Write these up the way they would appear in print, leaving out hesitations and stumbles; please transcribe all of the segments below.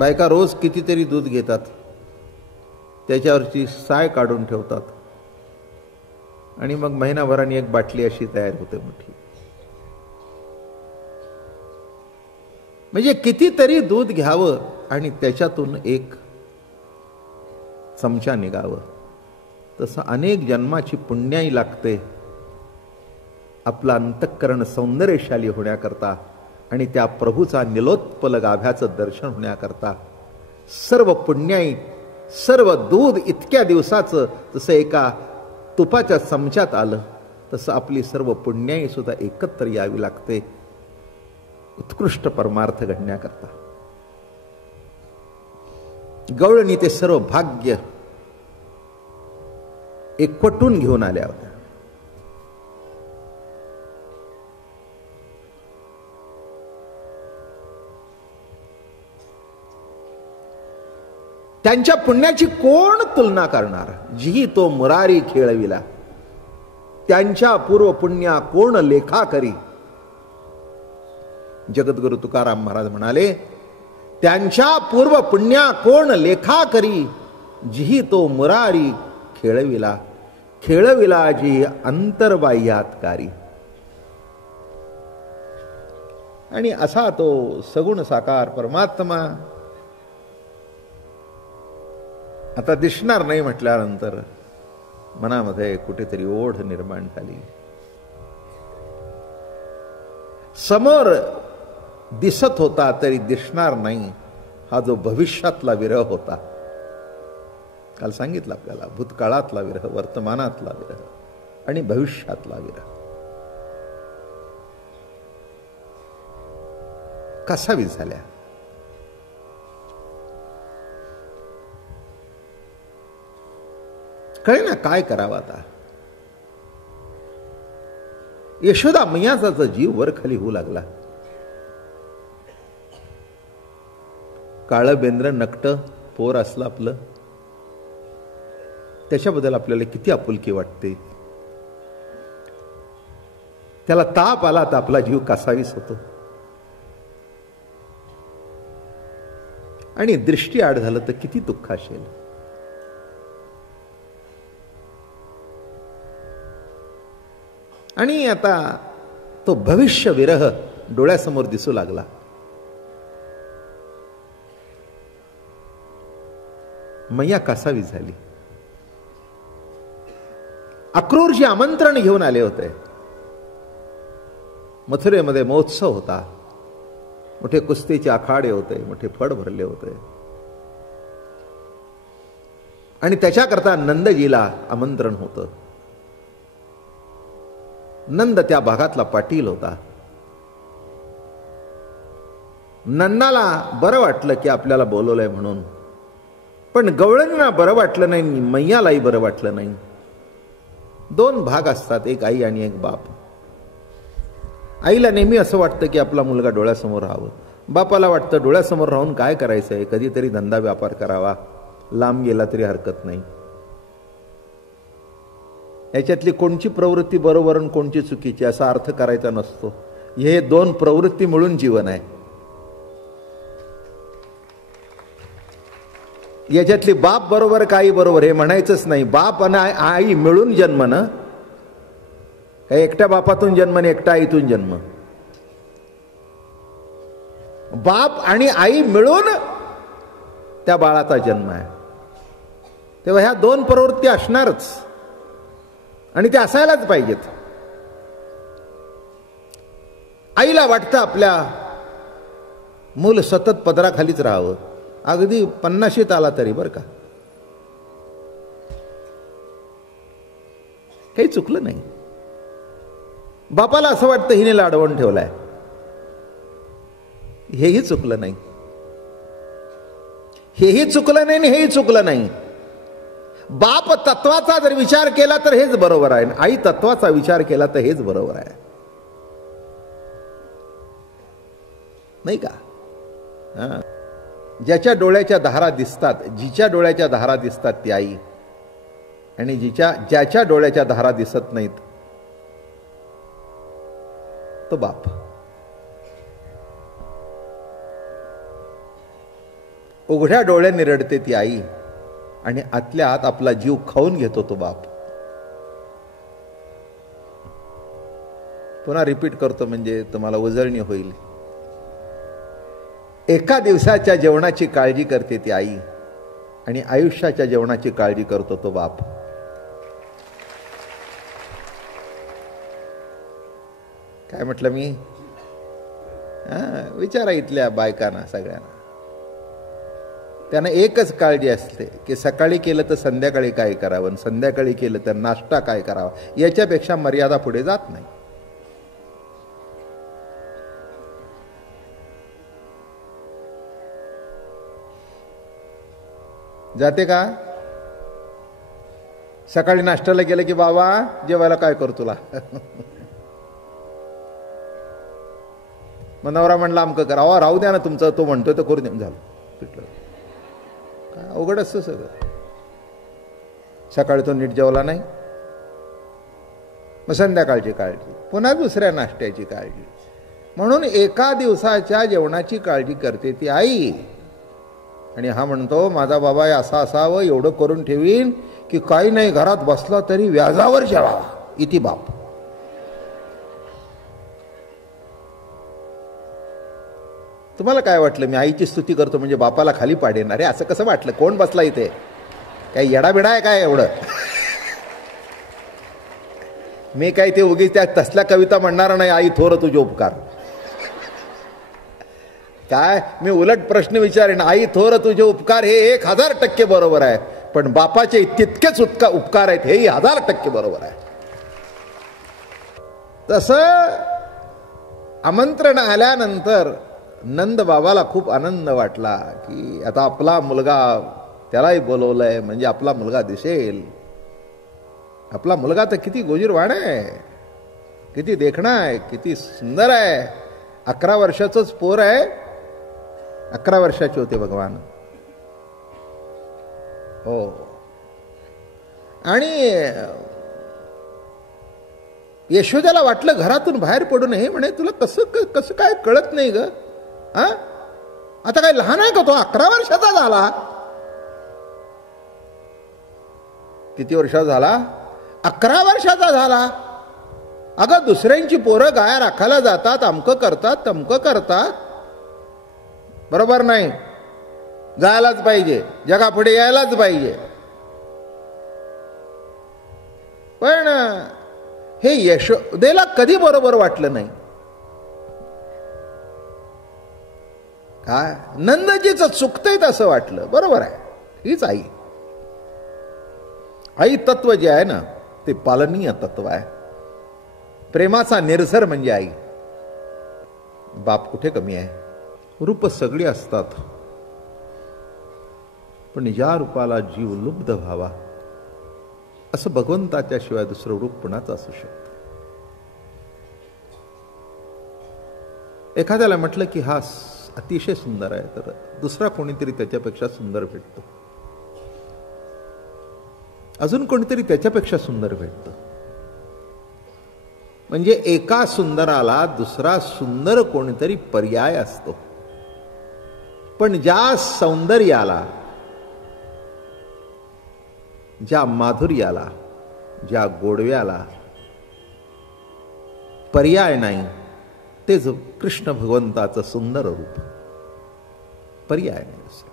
बायका रोज कितीतरी दूध घेतात, त्याच्यावरची साय काढून ठेवतात आणि मग महिनाभराने एक बाटली अशी तयार होते मोठी. म्हणजे कितीतरी दूध घ्यावं आणि त्याच्यातून एक चमचा निघावं. तसं अनेक जन्माची पुण्याई लागते आपलं अंतःकरण सौंदर्यशाली होण्याकरता आणि त्या प्रभूचा निलोत्पल गाभ्याचं दर्शन होण्याकरता. सर्व पुण्याई, सर्व दूध इतक्या दिवसाचं जसं एका तुपाच्या चमच्यात आलं, तसं आपली सर्व पुण्याई सुद्धा एकत्र यावी लागते उत्कृष्ट परमार्थ घडण्याकरता. गवळणी ते सर्व भाग्य एकवटून घेऊन आल्या होत्या. त्यांच्या पुण्याची कोण तुलना करणार. जी तो मुरारी खेळविला, त्यांच्या पूर्व पुण्या कोण लेखा करी. जगद्गुरु तुकाराम महाराज म्हणाले, त्यांच्या पूर्व पुण्या कोण लेखा करी. जी तो मुरारी खेळविला, खेळविला जी अंतर्बाह्यातकारी. आणि असा तो सगुण साकार परमात्मा आता दिसणार नाही म्हटल्यानंतर मनामध्ये कुठेतरी ओढ निर्माण झाली. समोर दिसत होता तरी दिसणार नाही, हा जो भविष्यातला विरह होता. काल सांगितलं आपल्याला, भूतकाळातला विरह, वर्तमानातला विरह आणि भविष्यातला विरह. कसावीस झाल्या. कळे ना काय करावं आता. यशोदा मैयाचा जीव वर खाली होऊ लागला. काळं बेंद्र नकट पोर असलं आपलं, त्याच्याबद्दल आपल्याला किती आपुलकी वाटते. त्याला ताप आला तर आपला जीव कासावीस होतो. आणि दृष्टी आड झालं तर किती दुःख असेल. आणि आता तो भविष्य विरह डोळ्यासमोर दिसू लागला. मैया कासावी झाली. अक्रूरजी आमंत्रण घेऊन आले होते. मथुरेमध्ये महोत्सव होता. मोठे कुस्तीचे आखाडे होते, मोठे फड भरले होते. आणि त्याच्याकरता नंदजीला आमंत्रण होतं. नंद त्या भागातला पाटील होता. नंदाला बरं वाटलं की आपल्याला बोलवलंय म्हणून, पण गवळणीला बरं वाटलं नाही, मैयालाही बरं वाटलं नाही. दोन भाग असतात, एक आई आणि एक बाप. आईला नेहमी असं वाटतं की आपला मुलगा डोळ्यासमोर राहावं. बापाला वाटतं डोळ्यासमोर राहून काय करायचंय, कधीतरी धंदा व्यापार करावा, लांब गेला तरी हरकत नाही. याच्यातली कोणची प्रवृत्ती बरोबर आणि कोणची चुकीची असा अर्थ करायचा नसतो. हे दोन प्रवृत्ती मिळून जीवन आहे. याच्यातली बाप बरोबर काही बरोबर हे म्हणायचंच नाही. बाप आणि आई मिळून जन्म ना, काही एकट्या बापातून जन्म आणि एकट्या आईतून जन्म. बाप आणि आई मिळून त्या बाळाचा जन्म आहे. तेव्हा ह्या दोन प्रवृत्ती असणारच आणि ते असायलाच पाहिजेत. आईला वाटतं आपल्या मूल सतत पदराखालीच राहावं, अगदी 50शीत आला तरी बरं का, काही चुकलं नाही. बापाला असं वाटतं हिने लाडवून ठेवलाय, हेही चुकलं नाही. हेही चुकलं नाही आणि हेही चुकलं नाही. बाप तत्वाचा जर विचार केला तर हेच बरोबर आहे, आई तत्वाचा विचार केला तर हेच बरोबर आहे, नाही का. ज्याच्या डोळ्याच्या धारा दिसतात, जिच्या डोळ्याच्या धारा दिसतात ती आई, आणि ज्याच्या डोळ्याच्या धारा दिसत नाहीत तो बाप. उघड्या डोळ्यांनी रडते ती आई आणि आतल्या आत आपला जीव खाऊन घेतो तो बाप. पुन्हा रिपीट करतो म्हणजे तुम्हाला उजळणी होईल. एका दिवसाच्या जेवणाची काळजी करते ती आई आणि आयुष्याच्या जेवणाची काळजी करतो तो बाप. काय म्हटलं मी? विचारा इथल्या बायकांना सगळ्यांना. त्यांना एकच काळजी असते की सकाळी केलं तर संध्याकाळी काय करावं, संध्याकाळी केलं तर नाश्ता काय करावा. याच्यापेक्षा मर्यादा पुढे जात नाही. जाते का? सकाळी नाश्त्याला गेलं की बाबा जेवायला काय करू तुला? मग नवरा म्हणला आमकं करा, राहू द्या ना तुमचं, तो म्हणतोय तर करू दे, झालं पिटलं. काय अवघड असतं सगळं. सकाळी तो नीट जेवला नाही, मग संध्याकाळची काळजी, पुन्हा दुसऱ्या नाश्त्याची काळजी. म्हणून एका दिवसाच्या जेवणाची काळजी करते ती आई. आणि हा म्हणतो माझा बाबा असं असावं, एवढं करून ठेवीन की काही नाही, घरात बसला तरी व्याजावर जेवावा. इति बाप. तुम्हाला काय वाटलं मी आईची स्तुती करतो म्हणजे बापाला खाली पाडेन? अरे असं कसं वाटलं? कोण बसला इथे? काही येडाबिडा आहे काय एवढं? मी काही ते उगीच त्या तसल्या कविता म्हणणार नाही, आई थोर तुझे उपकार. काय मी उलट प्रश्न विचारेन, आई थोर तुझे उपकार हे 1000% बरोबर आहे, पण बापाचे तितकेच उपकार आहेत हेही 1000% बरोबर आहे. तसं आमंत्रण आल्यानंतर नंद बाबाला खूप आनंद वाटला की आता आपला मुलगा, त्यालाही बोलवलंय म्हणजे आपला मुलगा दिसेल. आपला मुलगा तर किती गोजीरवाण आहे, किती देखणा आहे, किती सुंदर आहे. 11 वर्षाचंच पोर आहे. 11 वर्षाचे होते भगवान. हो. आणि यशोदेला वाटलं घरातून बाहेर पडू नये. म्हणे तुला कसं काय कळत नाही ग? आता काय लहान आहे का तो? 11 वर्षाचा झाला. किती वर्षाचा झाला? 11 वर्षाचा झाला. अगं दुसऱ्यांची पोरं गाया राखायला जातात, अमकं करतात, तमकं करतात. बरोबर नाही. जायलाच पाहिजे, जगापुढे यायलाच पाहिजे. पण हे यशोदेला कधी बरोबर वाटलं नाही. काय नंदजीचं चुकतंय असं वाटलं. बरोबर आहे, हीच आई. आई तत्व जे आहे ना ते पालनीय तत्व आहे. प्रेमाचा निर्झर म्हणजे आई. बाप कुठे कमी आहे? रूप सगळी असतात, पण या रूपाला जीव लुब्ध व्हावा असं भगवंताच्या शिवाय दुसरं रूप पुणाचं असू शकतं. एखाद्याला म्हटलं की हा अतिशय सुंदर आहे, तर दुसरा कोणीतरी त्याच्यापेक्षा सुंदर भेटतो, अजून कोणीतरी त्याच्यापेक्षा सुंदर भेटतं. म्हणजे एका सुंदराला दुसरा सुंदर कोणीतरी पर्याय असतो. पण ज्या सौंदर्याला, ज्या माधुर्याला, ज्या गोडव्याला पर्याय नाही, तेच कृष्ण भगवंताचं सुंदर रूप. पर्याय नाही दुसरा.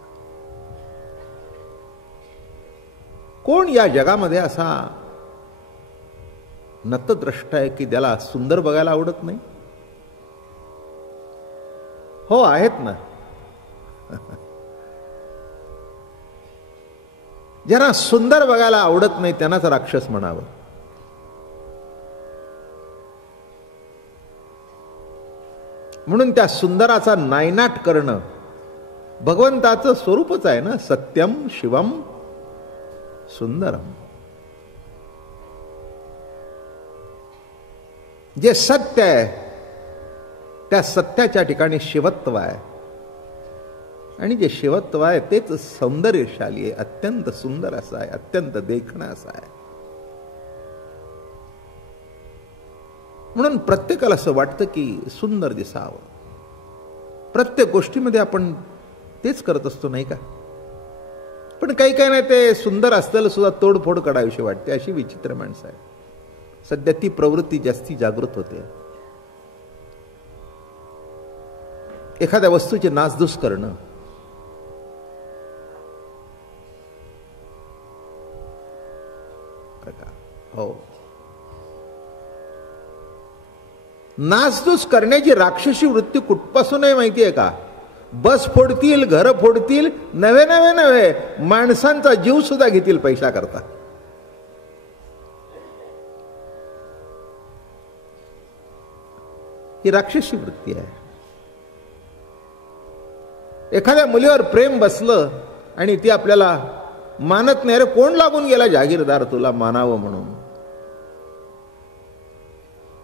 कोण या जगामध्ये असा नतद्रष्ट आहे की त्याला सुंदर बघायला आवडत नाही? हो, आहेत ना. ज्यांना सुंदर बघायला आवडत नाही त्यांनाच राक्षस म्हणावं. म्हणून त्या सुंदराचा नायनाट करणं भगवंताचं स्वरूपच आहे ना. सत्यम शिवम सुंदरम. जे सत्य आहे त्या सत्याच्या ठिकाणी शिवत्व आहे, आणि जे शिवत्व आहे तेच सौंदर्यशाली आहे, अत्यंत सुंदर असं आहे, अत्यंत देखणं असं आहे. म्हणून प्रत्येकाला असं वाटतं की सुंदर दिसावं. प्रत्येक गोष्टीमध्ये आपण तेच करत असतो नाही का. पण काही काही नाही, ते सुंदर असलेलं सुद्धा तोडफोड करावीशी वाटते, अशी विचित्र माणसं आहे. सध्या ती प्रवृत्ती जास्ती जागृत होते. एखाद्या वस्तूची नासधूस करणं, हो, नासधूस करण्याची राक्षसी वृत्ती कुठपासून आहे माहिती आहे का. बस फोडतील, घर फोडतील, नवे नवे नवे माणसांचा जीव सुद्धा घेतील पैसा करता. ही राक्षसी वृत्ती आहे. एखाद्या मुलीवर प्रेम बसलं आणि ती आपल्याला मानत नाही. अरे कोण लागून गेला जागीरदार तुला मानावं म्हणून.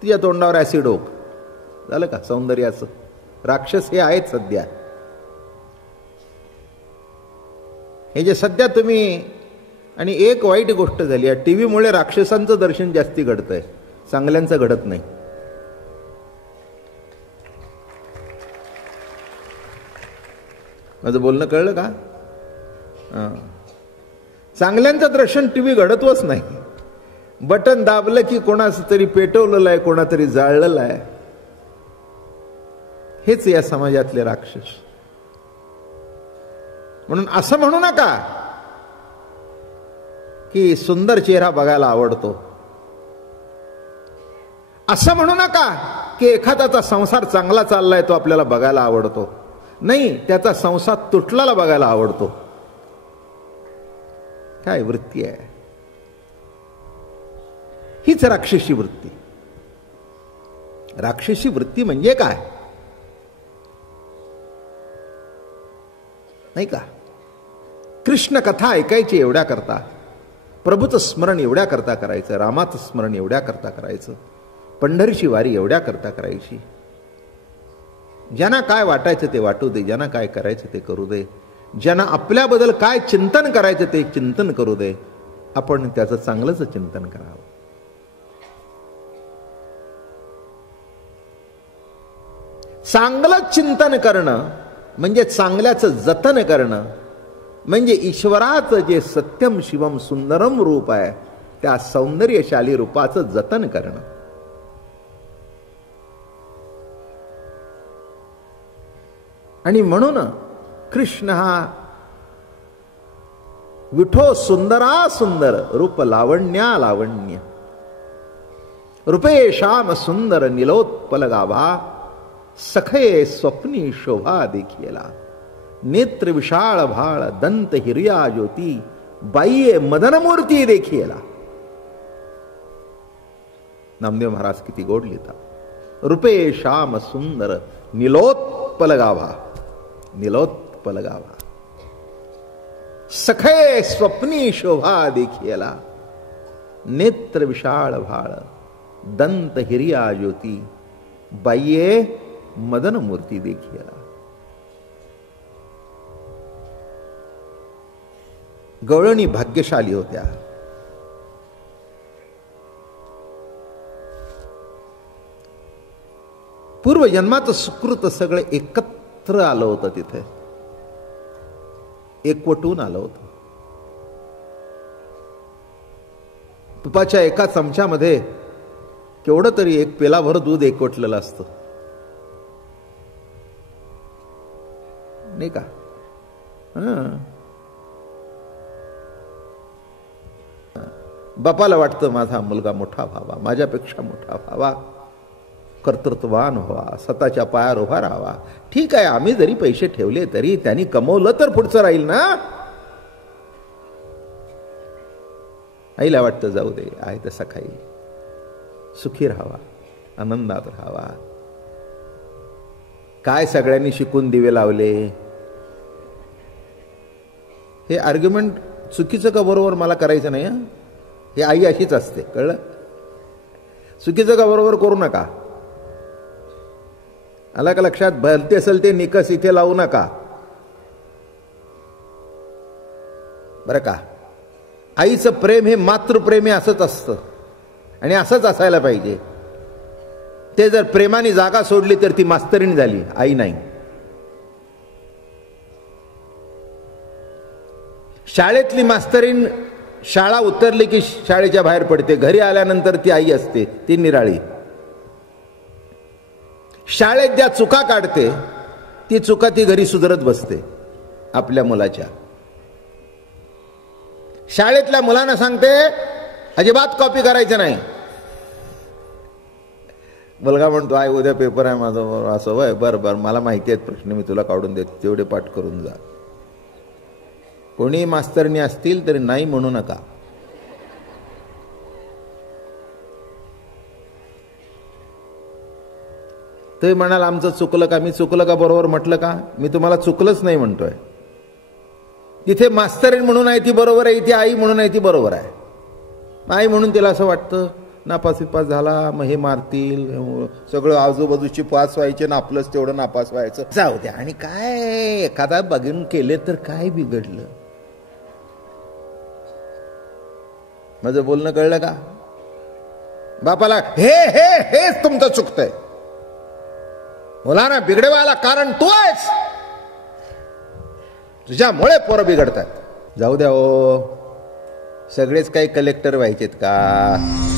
तिच्या तोंडावर ऍसिड ओक झालं का सौंदर्याचं. राक्षस हे आहेत सध्या. हे जे सध्या तुम्ही, आणि एक वाईट गोष्ट झाली आहे, टीव्हीमुळे राक्षसांचं दर्शन जास्ती घडतंय, चांगल्यांचं घडत नाही. माझं बोलणं कळलं का. चांगल्यांचं दर्शन टीव्ही घडतच नाही. बटन दाबलं की कोणाचं तरी पेटवलेलं आहे, कोणातरी जाळलेलं आहे. हेच या समाजातले राक्षस. म्हणून असं म्हणू नका की सुंदर चेहरा बघायला आवडतो. असं म्हणू नका की एखाद्याचा संसार चांगला चाललाय तो आपल्याला बघायला आवडतो. नाही, त्याचा संसार तुटलेला बघायला आवडतो. काय वृत्ती आहे. हीच राक्षसी वृत्ती. राक्षसी वृत्ती म्हणजे काय नाही का. कृष्ण कथा ऐकायची एवढ्या करता, प्रभूचं स्मरण एवढ्या करता करायचं, रामाचं स्मरण एवढ्या करता करायचं, पंढरीची वारी एवढ्या करता करायची. ज्यांना काय वाटायचं ते वाटू दे, ज्यांना काय करायचं ते करू दे, ज्यांना आपल्याबद्दल काय चिंतन करायचं ते चिंतन करू दे. आपण त्याचं चांगलंच चिंतन करावं. चांगलं चिंतन करणं म्हणजे चांगल्याचं जतन करणं, म्हणजे ईश्वराचं जे सत्यम शिवम सुंदरम रूप आहे त्या सौंदर्यशाली रूपाचं जतन करणं. आणि म्हणून कृष्ण हा विठो सुंदरा सुंदर रूप लावण्या लावण्य, रूपे श्याम सुंदर निलोत्पल गाभा, सखये स्वप्नी शोभा देखियला, नेत्र विशाळ भाळ दंत हिरया ज्योती, बाह्ये मदनमूर्ती देखियला. नामदेव महाराज किती गोड लिहितात. रूपे श्याम सुंदर निलोत्पल गाभा, निलोत्पल गाभा, सखये स्वप्नी शोभा देखियला, नेत्र विशाळ भाळ दंत हिरया ज्योती, बाह्ये मदन मूर्ती देखियला. गवळणी भाग्यशाली होत्या. पूर्वजन्माचं सुकृत सगळं एकत्र आलं होतं. तिथे एकवटून आलं होतं. तुपाच्या एका चमच्यामध्ये केवढं तरी एक पेलाभर दूध एकवटलेलं असतं नाही का. बापाला वाटतं माझा मुलगा मोठा व्हावा, माझ्यापेक्षा मोठा व्हावा, कर्तृत्ववान व्हावा, स्वतःच्या पायावर उभा राहावा. ठीक आहे, आम्ही जरी पैसे ठेवले तरी त्यांनी कमवलं तर पुढचं राहील ना. आईला वाटतं जाऊ दे, आहे तसा खाईल, सुखी राहावा, आनंदात राहावा. काय सगळ्यांनी शिकून दिवे लावले. हे आर्ग्युमेंट चुकीचं का बरोबर मला करायचं नाही. हे आई अशीच असते, कळलं. चुकीचं का बरोबर करू नका. आला का लक्षात. भलते असेल ते निकस इथे लावू नका बरं का. आईचं प्रेम हे मातृप्रेम हे असंच असतं आणि असंच असायला पाहिजे. ते जर प्रेमाने जागा सोडली तर ती मास्तरीण झाली, आई नाही. शाळेतली मास्तरीण शाळा उतरली की शाळेच्या बाहेर पडते, घरी आल्यानंतर ती आई असते, ती निराळी. शाळेत ज्या चुका काढते ती चुका ती घरी सुधारत बसते आपल्या मुलाच्या. शाळेतल्या मुलांना सांगते अजिबात कॉपी करायचं नाही. मुलगा म्हणतो आई उद्या पेपर आहे माझा. असं वय, बरं बरं मला माहिती आहेत प्रश्न, मी तुला काढून देतो, तेवढे पाठ करून जा. कोणी मास्तरणी असतील तरी नाही म्हणू नका. ते म्हणाल आमचं चुकलं का? मी चुकलं का बरोबर म्हटलं का? मी तुम्हाला चुकलंच नाही म्हणतोय. तिथे मास्तरीण म्हणून आहे ती बरोबर आहे, इथे आई म्हणून आहे ती बरोबर आहे. आई म्हणून तिला असं वाटतं नापास विपास झाला मग हे मारतील, सगळं आजूबाजूची पास व्हायचे ना आपलंच तेवढं नापास व्हायचं, जाऊ द्या. आणि काय एखादा बघून केले तर काय बिघडलं? माझं बोलणं कळलं का? बापाला हेच तुमचं चुकतंय, मुलांना बिघडवायला कारण तू आहेस, तुझ्यामुळे पोरं बिघडतात. जाऊ द्या ओ, सगळेच काही कलेक्टर व्हायचेत का?